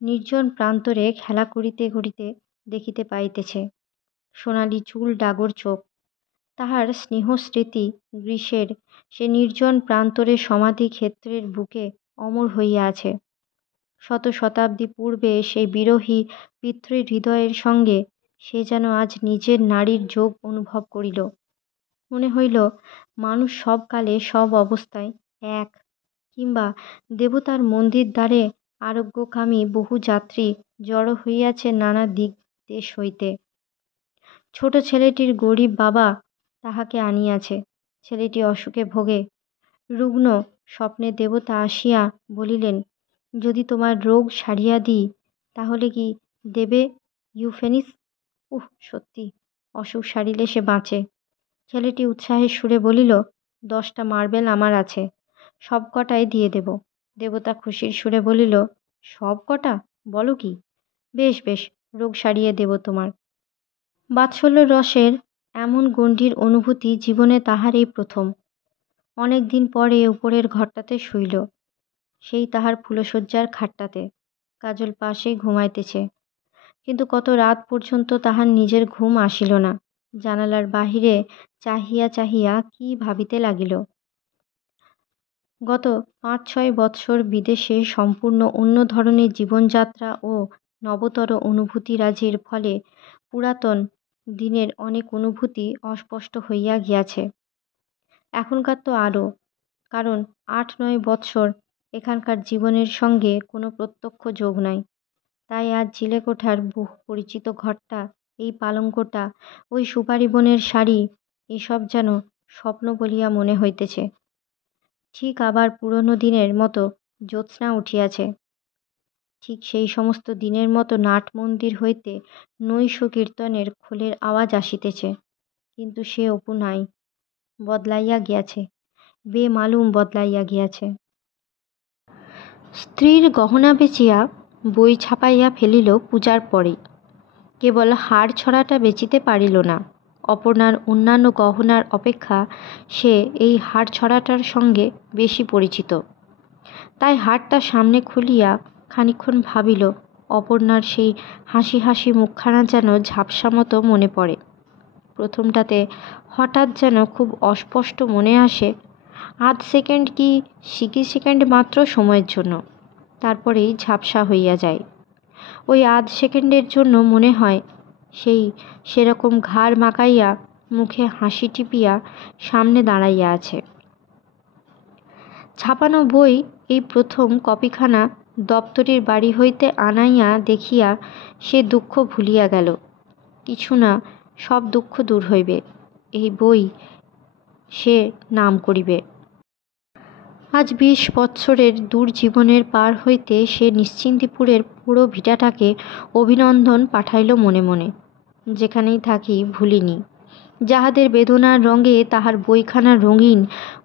নির্জন প্রান্তরে খেলা করিতে করিতে দেখিতে পাইতেছে। সোনালি চুল, ডাগর চোখ, তাহার স্নেহস্মৃতি গ্রীষ্মের সে নির্জন প্রান্তরে সমাধি ক্ষেত্রের বুকে অমর হইয়া আছে। শত শতাব্দী পূর্বে সেই বিরহী পিতৃহৃদয়ের সঙ্গে সে যেন আজ নিজের নারীর যোগ অনুভব করিল। মনে হইল মানুষ সব কালে সব অবস্থায় এক, কিংবা দেবতার মন্দির দ্বারে আরোগ্যকামী বহু যাত্রী জড়ো হইয়াছে নানা দিক দেশ হইতে। ছোট ছেলেটির গরিব বাবা তাহাকে আনিয়াছে। ছেলেটি অসুখে ভোগে। রুগ্ন স্বপ্নে দেবতা আসিয়া বলিলেন, যদি তোমার রোগ সারিয়া দিই তাহলে কি দেবে ইউফেনিস? সত্যি, অসুখ সারিলে সে বাঁচে। ছেলেটি উৎসাহের সুরে বলিল, 10টা মার্বেল আমার আছে, সব কটাই দিয়ে দেব। দেবতা খুশির সুরে বলিল, সব কটা? বলো কি? বেশ বেশ, রোগ সারিয়ে দেব তোমার। বাৎসল্য রসের এমন গণ্ডির অনুভূতি জীবনে তাহার এই প্রথম। অনেক দিন পরে উপরের ঘরটাতে শুইল, সেই তাহার ফুলশয্যার খাটটাতে। কাজল পাশেই ঘুমাইতেছে, কিন্তু কত রাত পর্যন্ত তাহার নিজের ঘুম আসিল না। জানালার বাহিরে চাহিয়া চাহিয়া কি ভাবিতে লাগিল। গত 5-6 বৎসর বিদেশে সম্পূর্ণ অন্য ধরনের জীবনযাত্রা ও নবতর অনুভূতিরাজির ফলে পুরাতন দিনের অনেক অনুভূতি অস্পষ্ট হইয়া গিয়াছে। এখনকার তো আরও, কারণ ৮-৯ বৎসর এখানকার জীবনের সঙ্গে কোনো প্রত্যক্ষ যোগ নাই। তাই আজ চিলেকোঠার বহু পরিচিত ঘরটা, এই পালঙ্কটা, ওই সুপারি বনের শাড়ি, এসব যেন স্বপ্ন বলিয়া মনে হইতেছে। ঠিক আবার পুরনো দিনের মতো জ্যোৎস্না উঠিয়াছে। ঠিক সেই সমস্ত দিনের মতো নাট মন্দির হইতে নৈশ কীর্তনের খোলের আওয়াজ আসিতেছে। কিন্তু সে অপু নাই, বদলাইয়া গিয়াছে, বেমালুম বদলাইয়া গিয়াছে। স্ত্রীর গহনা বেচিয়া বই ছাপাইয়া ফেলিল পূজার পরেই। কেবল হার ছড়াটা বেচিতে পারিল না। অপর্ণার অন্যান্য গহনার অপেক্ষা সে এই হার ছড়াটার সঙ্গে বেশি পরিচিত। তাই হারটা সামনে খুলিয়া খানিকক্ষণ ভাবিল। অপর্ণার সেই হাসি হাসি মুখখানা যেন ঝাপসা মতো মনে পড়ে। প্রথমটাতে হঠাৎ যেন খুব অস্পষ্ট মনে আসে, আধ সেকেন্ড কি সিকি সেকেন্ড মাত্র সময়ের জন্য, তারপরেই ঝাপসা হইয়া যায়। ওই আধ সেকেন্ডের জন্য মনে হয় সেরকম ঘাড় মাকাইয়া মুখে হাসি টিপিয়া সামনে দাঁড়াইয়া আছে। ছাপানো বই এই প্রথম কপিখানা দপ্তরির বাড়ি হইতে আনাইয়া দেখিয়া সে দুঃখ ভুলিয়া গেল। কিছু না, সব দুঃখ দূর হইবে, এই বই সে নাম করিবে। আজ ২০ বৎসরের দূর জীবনের পার হইতে সে নিশ্চিন্তিপুরের পুরো ভিটাটাকে অভিনন্দন পাঠাইল মনে মনে। যেখানেই থাকি ভুলিনি, যাহাদের বেদনার রঙে তাহার বইখানা রঙিন,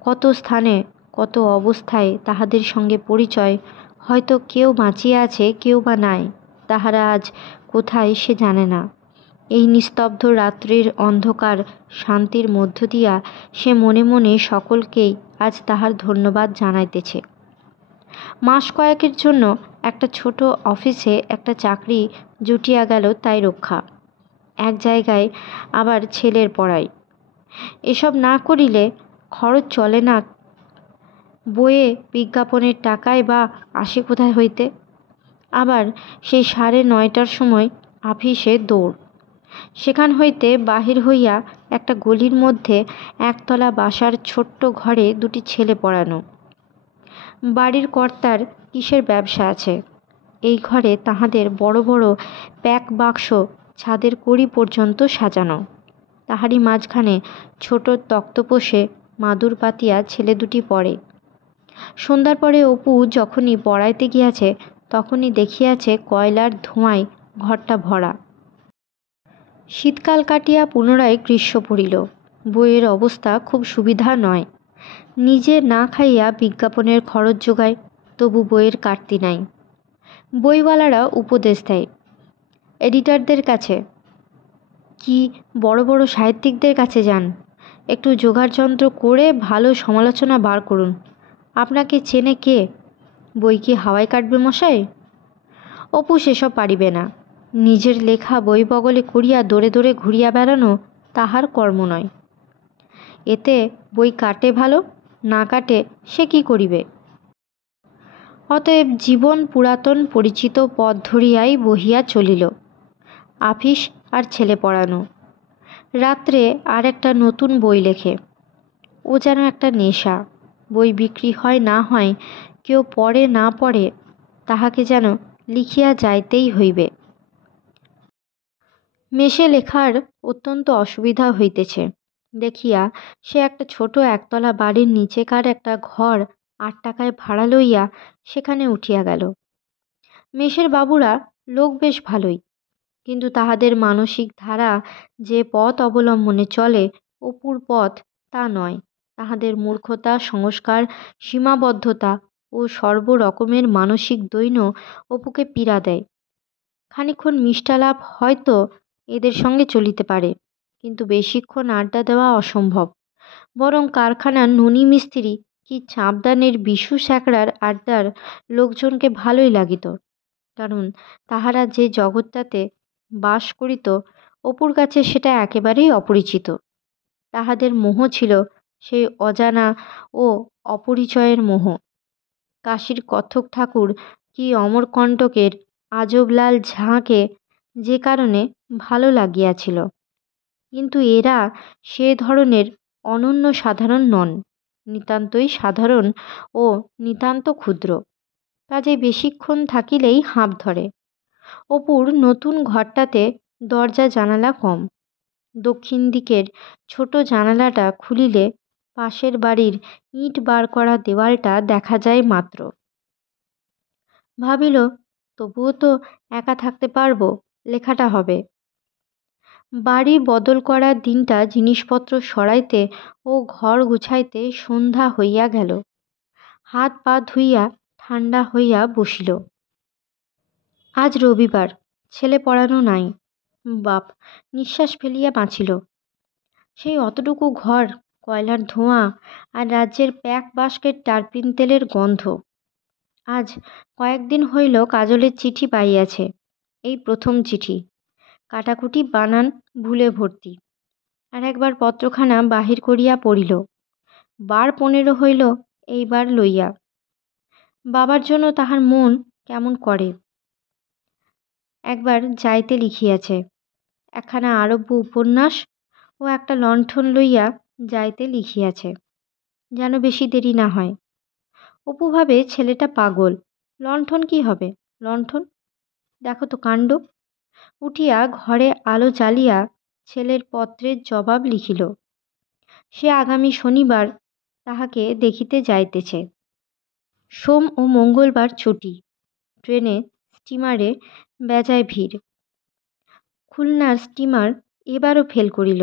কত স্থানে কত অবস্থায় তাহাদের সঙ্গে পরিচয়। হয়তো কেউ বাঁচিয়া আছে, কেউ বা নাই, তাহারা আজ কোথায় সে জানে না। এই নিস্তব্ধ রাত্রির অন্ধকার শান্তির মধ্য দিয়া সে মনে মনে সকলকেই আজ তাহার ধন্যবাদ জানাইতেছে। মাস কয়েকের জন্য একটা ছোট অফিসে একটা চাকরি জুটিয়া গেল, তাই রক্ষা। এক জায়গায় আবার ছেলের পড়াই। এসব না করিলে খরচ চলে না। বইয়ে বিজ্ঞাপনের টাকায় বা আসে কোথায় হইতে? আবার সেই ৯:৩০টার সময় আফিসে দৌড়। সেখান হইতে বাহির হইয়া একটা গলির মধ্যে একতলা বাসার ছোট্ট ঘরে দুটি ছেলে পড়ানো। বাড়ির কর্তার কিসের ব্যবসা আছে। এই ঘরে তাহাদের বড় বড় প্যাক বাক্স ছাদের কড়ি পর্যন্ত সাজানো। তাহারই মাঝখানে ছোট তক্তপোষে মাদুর পাতিয়া ছেলে দুটি পড়ে। সন্ধ্যার পরে অপু যখনই পড়াইতে গিয়াছে, তখনই দেখিয়াছে কয়লার ধোঁয়ায় ঘরটা ভরা। শীতকাল কাটিয়া পুনরায় গ্রীষ্ম পড়িল। বইয়ের অবস্থা খুব সুবিধা নয়। নিজে না খাইয়া বিজ্ঞাপনের খরচ যোগায়, তবু বইয়ের কাটতি নাই। বইওয়ালারা উপদেশ দেয় এডিটরদের কাছে, কি বড় বড় সাহিত্যিকদের কাছে যান, একটু জোগাড়যন্ত্র করে ভালো সমালোচনা বার করুন। আপনাকে চেনে কে? বই কি হাওয়ায় কাটবে মশাই? অপু সেসব পারিবে না। নিজের লেখা বই বগলে করিয়া দৌড়ে দৌড়ে ঘুরিয়া বেড়ানো তাহার কর্ম নয়। এতে বই কাটে ভালো, না কাটে সে কি করিবে? অতএব জীবন পুরাতন পরিচিত পথ ধরিয়াই বহিয়া চলিল। আফিস আর ছেলে পড়ানো। রাত্রে আর একটা নতুন বই লেখে। ও যেন একটা নেশা। বই বিক্রি হয় না হয়, কেউ পড়ে না পড়ে, তাহাকে যেন লিখিয়া যাইতেই হইবে। মেশে লেখার অত্যন্ত অসুবিধা হইতেছে দেখিয়া সে একটা ছোট একতলা বাড়ির নিচেকার একটা ঘর ৮ টাকায় ভাড়া লইয়া সেখানে উঠিয়া গেল। মেষের বাবুরা লোক বেশ ভালোই, কিন্তু তাহাদের মানসিক ধারা যে পথ অবলম্বনে চলে, অপুর পথ তা নয়। তাহাদের মূর্খতা, সংস্কার, সীমাবদ্ধতা ও সর্বরকমের মানসিক দৈন্য অপুকে পীড়া দেয়। খানিকক্ষণ মিষ্টালাপ হয়তো এদের সঙ্গে চলিতে পারে, কিন্তু বেশিক্ষণ আড্ডা দেওয়া অসম্ভব। বরং কারখানার ননি মিস্ত্রি কি চাঁপদানের বিশু স্যাকরার আড্ডার লোকজনকে ভালোই লাগিত, কারণ তাহারা যে জগৎটাতে বাস করিত, অপুর কাছে সেটা একেবারেই অপরিচিত। তাহাদের মোহ ছিল সেই অজানা ও অপরিচয়ের মোহ। কাশীর কত্থক ঠাকুর কি অমরকণ্টকের আজবলাল ঝাঁকে যে কারণে ভালো লাগিয়াছিল, কিন্তু এরা সে ধরনের অনন্য সাধারণ নন, নিতান্তই সাধারণ ও নিতান্ত ক্ষুদ্র। কাজে বেশিক্ষণ থাকিলেই হাঁপ ধরে। অপুর নতুন ঘরটাতে দরজা জানালা কম। দক্ষিণ দিকের ছোট জানালাটা খুলিলে পাশের বাড়ির ইট বার করা দেওয়ালটা দেখা যায় মাত্র। ভাবিল, তবুও তো একা থাকতে পারবো, লেখাটা হবে। বাড়ি বদল করার দিনটা জিনিসপত্র সরাইতে ও ঘর গুছাইতে সন্ধ্যা হইয়া গেল। হাত পা ধুইয়া ঠান্ডা হইয়া বসিল। আজ রবিবার, ছেলে পড়ানো নাই। বাপ নিঃশ্বাস ফেলিয়া বাঁচিল। সেই অতটুকু ঘর, কয়লার ধোঁয়া আর রাজ্যের প্যাক বাস্কের টারপিন তেলের গন্ধ। আজ কয়েকদিন হইল কাজলের চিঠি পাইয়াছে, এই প্রথম চিঠি। কাটাকুটি বানান ভুলে ভর্তি। আর একবার পত্রখানা বাহির করিয়া পড়িল। বার 15 হইল এইবার লইয়া। বাবার জন্য তাহার মন কেমন করে। একবার যাইতে লিখিয়াছে, একখানা আরব্য উপন্যাস ও একটা লণ্ঠন লইয়া যাইতে লিখিয়াছে, যেন বেশি দেরি না হয়। অপু ভাবে ছেলেটা পাগল। লণ্ঠন কি হবে? লণ্ঠন, দেখো তো কাণ্ড। উঠিয়া ঘরে আলো জ্বালিয়া ছেলের পত্রের জবাব লিখিল। সে আগামী শনিবার তাহাকে দেখিতে যাইতেছে। সোম ও মঙ্গলবার ছুটি। ট্রেনে স্টিমারে বেজায় ভিড়। খুলনার স্টিমার এবারও ফেল করিল।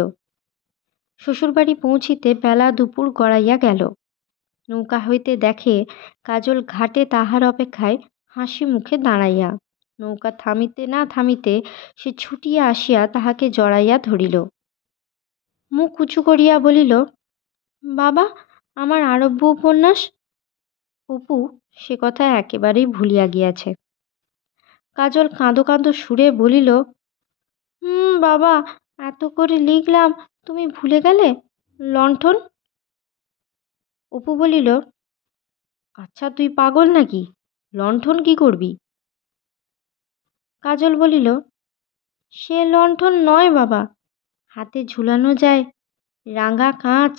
শ্বশুরবাড়ি পৌঁছিতে বেলা দুপুর গড়াইয়া গেল। নৌকা হইতে দেখে কাজল ঘাটে তাহার অপেক্ষায় হাসি মুখে দাঁড়াইয়া। নৌকা থামিতে না থামিতে সে ছুটিয়া আসিয়া তাহাকে জড়াইয়া ধরিল। মুখ উঁচু করিয়া বলিল, বাবা, আমার আরব্য উপন্যাস। অপু সে কথা একেবারেই ভুলিয়া গিয়াছে। কাজল কাঁদো কাঁদো সুরে বলিল, বাবা, এত করে লিখলাম, তুমি ভুলে গেলে। লণ্ঠন। অপু বলিল, আচ্ছা তুই পাগল নাকি? লণ্ঠন কি করবি? কাজল বলিল, সে লণ্ঠন নয় বাবা, হাতে ঝুলানো যায়, রাঙা কাঁচ,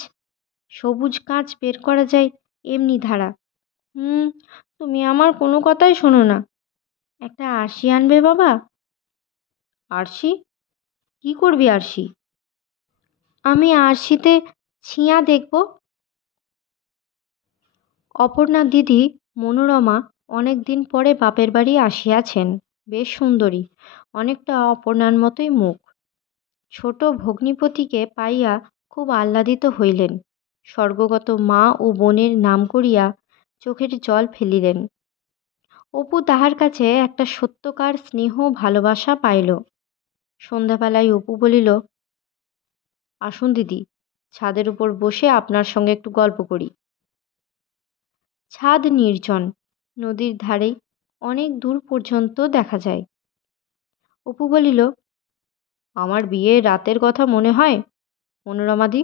সবুজ কাঁচ বের করা যায় এমনি ধারা। তুমি আমার কোনো কথাই শোনো না। একটা আরশি আনবে বাবা। আরশি? কি করবি আরশি? আমি আরশিতে ছিঁয়া দেখব। অপর্ণা দিদি মনোরমা অনেক দিন পরে বাপের বাড়ি আসিয়াছেন। বেশ সুন্দরী, অনেকটা অপর্ণার মতোই মুখ। ছোট ভগ্নিপতিকে পাইয়া খুব আহ্লাদিত হইলেন। স্বর্গগত মা ও বোনের নাম করিয়া চোখের জল ফেলিলেন। অপু তাহার কাছে একটা সত্যকার স্নেহ ভালোবাসা পাইল। সন্ধ্যাবেলায় অপু বলিল, আসুন দিদি, ছাদের উপর বসে আপনার সঙ্গে একটু গল্প করি। ছাদ নির্জন, নদীর ধারেই, অনেক দূর পর্যন্ত দেখা যায়। অপু বলিল, আমার বিয়ের রাতের কথা মনে হয় মনোরমাদি?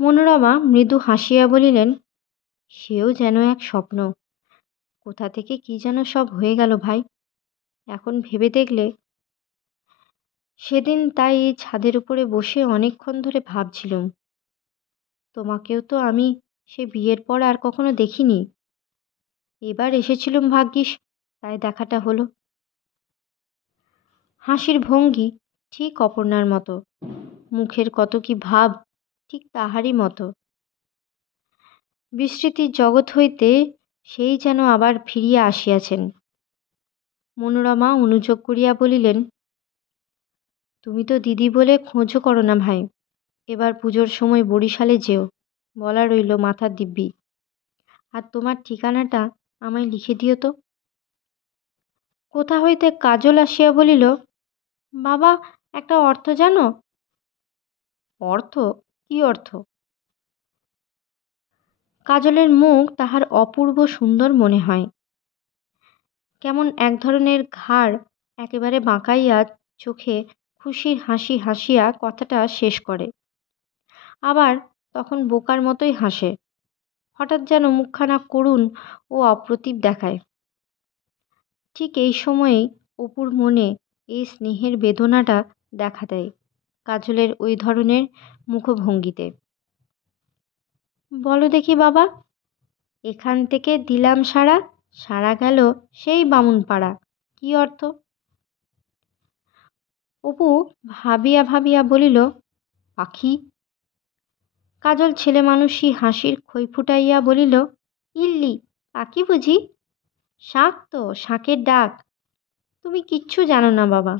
মনোরমা মৃদু হাসিয়া বলিলেন, সেও যেন এক স্বপ্ন। কোথা থেকে কি যেন সব হয়ে গেল ভাই। এখন ভেবে দেখলে, সেদিন তাই এই ছাদের উপরে বসে অনেকক্ষণ ধরে ভাবছিলুম, তোমাকেও তো আমি সে বিয়ের পর আর কখনো দেখিনি। এবার এসেছিলুম ভাগ্যিস, তাই দেখাটা হলো। হাসির ভঙ্গি ঠিক অপর্ণার মতো, মুখের কত কি ভাব ঠিক তাহারই মতো। বিস্মৃতির জগৎ হইতে সেই যেন আবার ফিরিয়া আসিয়াছেন। মনোরমা অনুযোগ করিয়া বলিলেন, তুমি তো দিদি বলে খোঁজও করো না ভাই। এবার পুজোর সময় বরিশালে যেও, বলা রইল মাথার দিব্যি। আর তোমার ঠিকানাটা আমায় লিখে দিও তো। কোথা হইতে কাজল আসিয়া বলিল, বাবা, একটা অর্থ জানো? অর্থ? কি অর্থ? কাজলের মুখ তাহার অপূর্ব সুন্দর মনে হয়। কেমন এক ধরনের ঘাড় একেবারে বাঁকাইয়া চোখে খুশির হাসি হাসিয়া কথাটা শেষ করে। আবার তখন বোকার মতোই হাসে। হঠাৎ যেন মুখখানা করুণ ও অপ্রতিভ দেখায়। ঠিক এই সময়েই অপুর মনে এই স্নেহের বেদনাটা দেখা দেয়। কাজলের ওই ধরনের মুখভঙ্গিতে। বলো দেখি বাবা, এখান থেকে দিলাম সারা, সারা গেল সেই বামুনপাড়া, কি অর্থ? অপু ভাবিয়া ভাবিয়া বলিল, পাখি। কাজল ছেলে মানুষই হাসির খই ফুটাইয়া বলিল, ইল্লি, পাখি বুঝি? শাঁখ তো, শাঁখের ডাক। তুমি কিচ্ছু জানো না বাবা।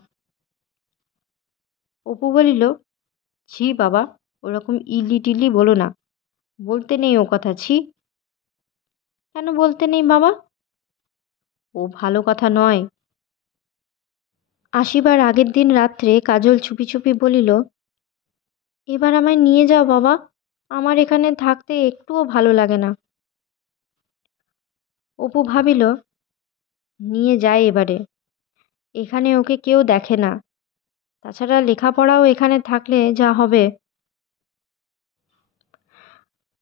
অপু বলিল, ছি বাবা, ওরকম ইল্লি টিল্লি বলো না, বলতে নেই ও কথা, ছি। কেন বলতে নেই বাবা? ও ভালো কথা নয়। আসিবার আগের দিন রাত্রে কাজল চুপি চুপি বলিল, এবার আমায় নিয়ে যাও বাবা, আমার এখানে থাকতে একটুও ভালো লাগে না। অপু ভাবিল, নিয়ে যায় এবারে, এখানে ওকে কেউ দেখে না, তাছাড়া লেখাপড়াও এখানে থাকলে যা হবে।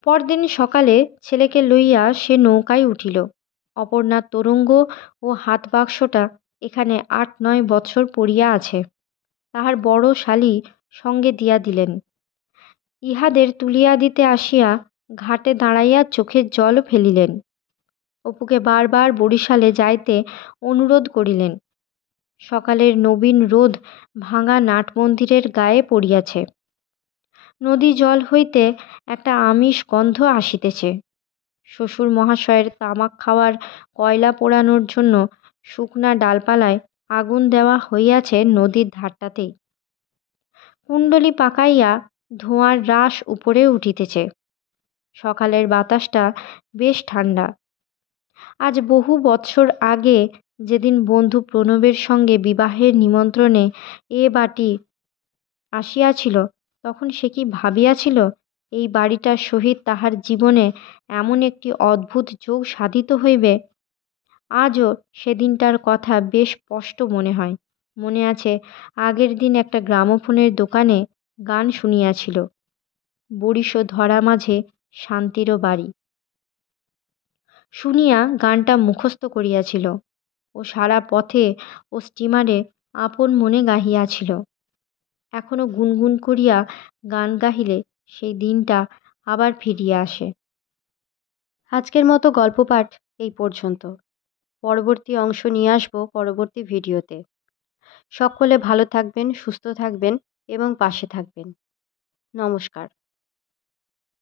পরদিন সকালে ছেলেকে লইয়া সে নৌকায় উঠিল। অপর্ণার তোরঙ্গ ও হাত বাক্সটা এখানে ৮-৯ বৎসর পড়িয়া আছে, তাহার বড় শালি সঙ্গে দিয়া দিলেন। ইহাদের তুলিয়া দিতে আসিয়া ঘাটে দাঁড়াইয়া চোখের জল ফেলিলেন। অপুকে বারবার বরিশালে যাইতে অনুরোধ করিলেন। সকালের নবীন রোদ ভাঙা নাটমন্দিরের গায়ে পড়িয়াছে। নদী জল হইতে একটা আমিষ গন্ধ আসিতেছে। শ্বশুর মহাশয়ের তামাক খাওয়ার কয়লা পোড়ানোর জন্য শুকনা ডালপালায় আগুন দেওয়া হইয়াছে নদীর ধারটাতেই। কুণ্ডলি পাকাইয়া ধোঁয়ার রাশ উপরে উঠিতেছে। সকালের বাতাসটা বেশ ঠান্ডা। আজ বহু বৎসর আগে যেদিন বন্ধু প্রণবের সঙ্গে বিবাহের নিমন্ত্রণে এ বাটি আসিয়াছিল, তখন সে কি ভাবিয়াছিল এই বাড়িটার সহিত তাহার জীবনে এমন একটি অদ্ভুত যোগ সাধিত হইবে? আজও সেদিনটার কথা বেশ স্পষ্ট মনে হয়। মনে আছে, আগের দিন একটা গ্রামোফোনের দোকানে গান শুনিয়াছিল, বরিশ ধরা মাঝে শান্তিরও বাড়ি। শুনিয়া গানটা মুখস্থ করিয়াছিল ও সারা পথে ও স্টিমারে আপন মনে গাহিয়াছিল। এখনো গুনগুন করিয়া গান গাহিলে সেই দিনটা আবার ফিরিয়া আসে। আজকের মতো গল্প পাঠ এই পর্যন্ত। পরবর্তী অংশ নিয়ে আসবো পরবর্তী ভিডিওতে। সকলে ভালো থাকবেন, সুস্থ থাকবেন এবং পাশে থাকবেন। নমস্কার।